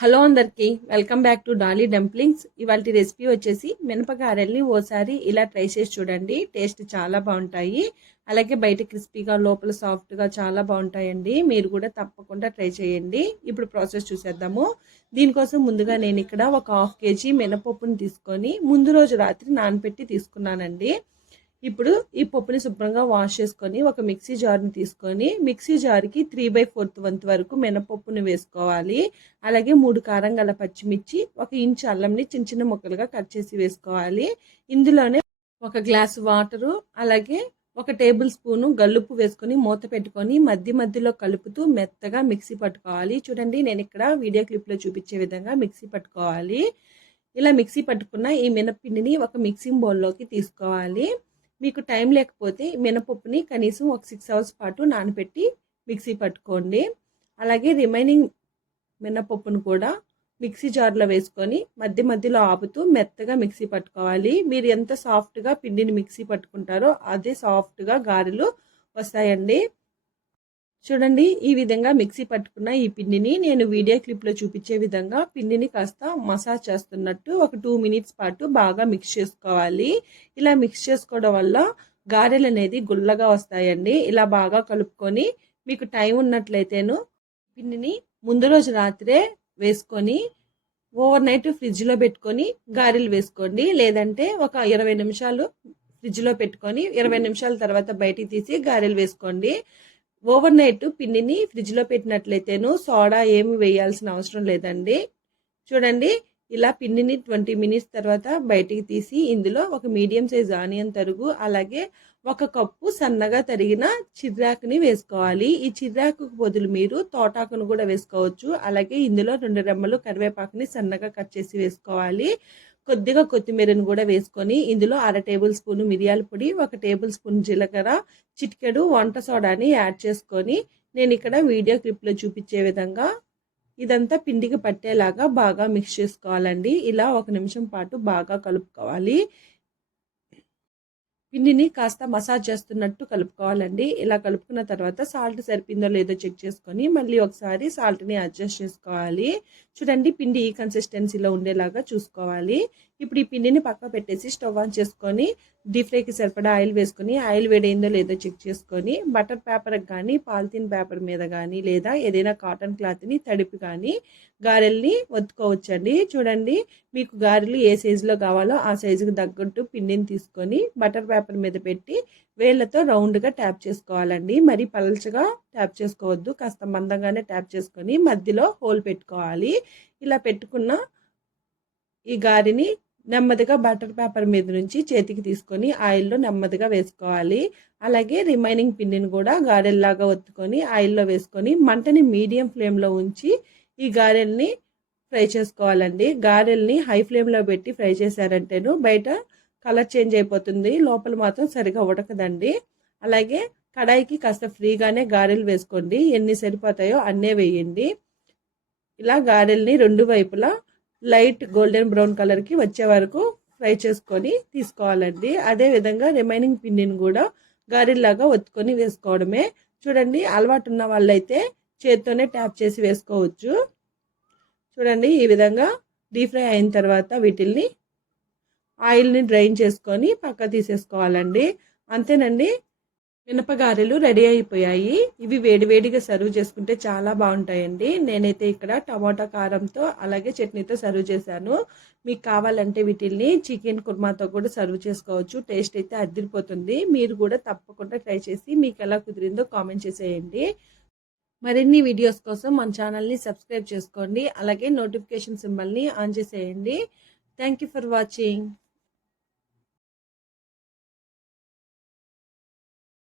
Hello అందరికి welcome back to Dolly dumplings. ఇవాళ recipe వచ్చేసి మినపగారెల్ని ఓసారి ఇలా ట్రై చేసి చూడండి. టేస్ట్ చాలా బాగుంటాయి. అలాగే బయట క్రిస్పీగా లోపల సాఫ్ట్గా చాలా బాగుంటాయండి. మీరు కూడా తప్పకుండా ట్రై చేయండి. ఇప్పుడు ప్రాసెస్ చూసేద్దాము. దీనికోసం ముందుగా నేను ఇక్కడ ఒక 1/2 kg మినపప్పుని తీసుకొని ముందు రోజు రాత్రి నానబెట్టి తీసుకున్నానండి. ఇప్పుడు ఈ పప్పుని శుభ్రంగా వాష్ చేసుకొని ఒక మిక్సీ జార్ని తీసుకొని మిక్సీ జార్కి 3/4 వంతు వరకు మినపప్పుని వేసుకోవాలి. అలాగే 3 కారం గల పచ్చిమిర్చి, 1 ఇంచు అల్లంని చిన్న చిన్న ముక్కలుగా కట్ చేసి వేసుకోవాలి. ఇందులోనే 1 గ్లాసు వాటరు, అలాగే 1 టేబుల్ స్పూను గల్లుప్పు వేసుకొని మూత పెట్టుకొని మధ్యలో కలుపుతూ మెత్తగా మిక్సీ పట్టుకోవాలి. చూడండి, నేను ఇక్కడ వీడియో క్లిప్లో చూపించే విధంగా మిక్సీ పట్టుకోవాలి. ఇలా మిక్సీ పట్టుకున్న ఈ మినప్పిండిని ఒక మిక్సింగ్ బౌల్లోకి తీసుకోవాలి. మీకు టైం లేకపోతే మినపప్పుని కనీసం ఒక 6 అవర్స్ పాటు నానబెట్టి మిక్సీ పట్టుకోండి. అలాగే రిమైనింగ్ మినపప్పును కూడా మిక్సీ జార్లో వేసుకొని మధ్యలో ఆపుతూ మెత్తగా మిక్సీ పట్టుకోవాలి. మీరు ఎంత సాఫ్ట్గా పిండిని మిక్సీ పట్టుకుంటారో అదే సాఫ్ట్గా గారెలు వస్తాయండి. చూడండి, ఈ విధంగా మిక్సీ పట్టుకున్న ఈ పిండిని నేను వీడియో క్లిప్లో చూపించే విధంగా పిండిని కాస్త మసాజ్ చేస్తున్నట్టు ఒక 2 మినిట్స్ పాటు బాగా మిక్స్ చేసుకోవాలి. ఇలా మిక్స్ చేసుకోవడం వల్ల గారెలు అనేది గుల్లగా వస్తాయండి. ఇలా బాగా కలుపుకొని మీకు టైం ఉన్నట్లయితేను పిండిని ముందు రోజు రాత్రే వేసుకొని ఓవర్ నైట్ ఫ్రిడ్జ్లో పెట్టుకొని గారెలు వేసుకోండి. లేదంటే ఒక 20 నిమిషాలు ఫ్రిడ్జ్లో పెట్టుకొని 20 నిమిషాల తర్వాత బయటికి తీసి గారెలు వేసుకోండి. ఓవర్ నైట్ పిండిని ఫ్రిడ్జ్లో పెట్టినట్లయితేను సోడా ఏమి వేయాల్సిన అవసరం లేదండి. చూడండి, ఇలా పిండిని 20 మినిట్స్ తర్వాత బయటికి తీసి ఇందులో ఒక మీడియం సైజ్ ఆనియన్ తరుగు, అలాగే 1 కప్పు సన్నగా తరిగిన చిర్రాకుని వేసుకోవాలి. ఈ చిర్రాకు బదులు మీరు తోటాకును కూడా వేసుకోవచ్చు. అలాగే ఇందులో 2 రెమ్మలు కరివేపాకుని సన్నగా కట్ చేసి వేసుకోవాలి. కొద్దిగా కొత్తిమీరను కూడా వేసుకొని ఇందులో 1/2 టేబుల్ స్పూన్ మిరియాల పొడి, 1 టేబుల్ స్పూన్ జీలకర్ర, చిటికెడు వంట సోడాని యాడ్ చేసుకొని నేను ఇక్కడ వీడియో క్లిప్లో చూపించే విధంగా ఇదంతా పిండికి పట్టేలాగా బాగా మిక్స్ చేసుకోవాలండి. ఇలా 1 నిమిషం పాటు బాగా కలుపుకోవాలి. పిండిని కాస్త మసాజ్ చేస్తున్నట్టు కలుపుకోవాలండి. ఇలా కలుపుకున్న తర్వాత సాల్ట్ సరిపోయిందో లేదో చెక్ చేసుకొని మళ్ళీ ఒకసారి సాల్ట్ని అడ్జస్ట్ చేసుకోవాలి. చూడండి, పిండి ఈ కన్సిస్టెన్సీలో ఉండేలాగా చూసుకోవాలి. ఇప్పుడు ఈ పిండిని పక్క పెట్టేసి స్టవ్ ఆన్ చేసుకొని డీప్ ఫ్రైకి సరిపడా ఆయిల్ వేసుకొని ఆయిల్ వేడైందో లేదో చెక్ చేసుకొని బటర్ పేపర్ కానీ పాలిథిన్ పేపర్ మీద కానీ లేదా ఏదైనా కాటన్ క్లాత్ని తడిపి కానీ గారెల్ని ఒత్తుకోవచ్చండి. చూడండి, మీకు గారెలు ఏ సైజులో కావాలో ఆ సైజుకి తగ్గట్టు పిండిని తీసుకొని బటర్ పేపర్ మీద పెట్టి వేళ్ళతో రౌండ్గా ట్యాప్ చేసుకోవాలండి. మరి పలచగా ట్యాప్ చేసుకోవద్దు, కాస్త మందంగానే ట్యాప్ చేసుకొని మధ్యలో హోల్ పెట్టుకోవాలి. ఇలా పెట్టుకున్న ఈ గారెని నెమ్మదిగా బటర్ పేపర్ మీద నుంచి చేతికి తీసుకొని ఆయిల్లో నెమ్మదిగా వేసుకోవాలి. అలాగే రిమైనింగ్ పిండిని కూడా గారెల్లాగా ఒత్తుకొని ఆయిల్లో వేసుకొని మంటని మీడియం ఫ్లేమ్లో ఉంచి ఈ గారెల్ని ఫ్రై చేసుకోవాలండి. గారెల్ని హై ఫ్లేమ్లో పెట్టి ఫ్రై చేశారంటేను బయట కలర్ చేంజ్ అయిపోతుంది, లోపల మాత్రం సరిగా ఉడకదండి. అలాగే కడాయికి కాస్త ఫ్రీగానే గారెలు వేసుకోండి. ఎన్ని సరిపోతాయో అన్నే వేయండి. ఇలా గారెల్ని 2 వైపులా లైట్ గోల్డెన్ బ్రౌన్ కలర్కి వచ్చే వరకు ఫ్రై చేసుకొని తీసుకోవాలండి. అదే విధంగా రిమైనింగ్ పిండిని కూడా గారెల్లాగా ఒత్తుకొని వేసుకోవడమే. చూడండి, అలవాటు ఉన్న వాళ్ళైతే చేత్తోనే ట్యాప్ చేసి వేసుకోవచ్చు. చూడండి, ఈ విధంగా డీప్ ఫ్రై అయిన తర్వాత వీటిల్ని ఆయిల్ని డ్రైన్ చేసుకొని పక్క తీసేసుకోవాలండి. అంతేనండి, మినపగారెలు రెడీ అయిపోయాయి. ఇవి వేడివేడిగా సర్వ్ చేసుకుంటే చాలా బాగుంటాయండి. నేనైతే ఇక్కడ టమాటా కారంతో అలాగే చట్నీతో సర్వ్ చేశాను. మీకు కావాలంటే వీటిల్ని చికెన్ కుర్మాతో కూడా సర్వ్ చేసుకోవచ్చు. టేస్ట్ అయితే అదిరిపోతుంది. మీరు కూడా తప్పకుండా ట్రై చేసి మీకు ఎలా కుదిరిందో కామెంట్ చేసేయండి. మరిన్ని వీడియోస్ కోసం మన ఛానల్ని సబ్స్క్రైబ్ చేసుకోండి. అలాగే నోటిఫికేషన్ సింబల్ని ఆన్ చేసేయండి. Thank you for watching.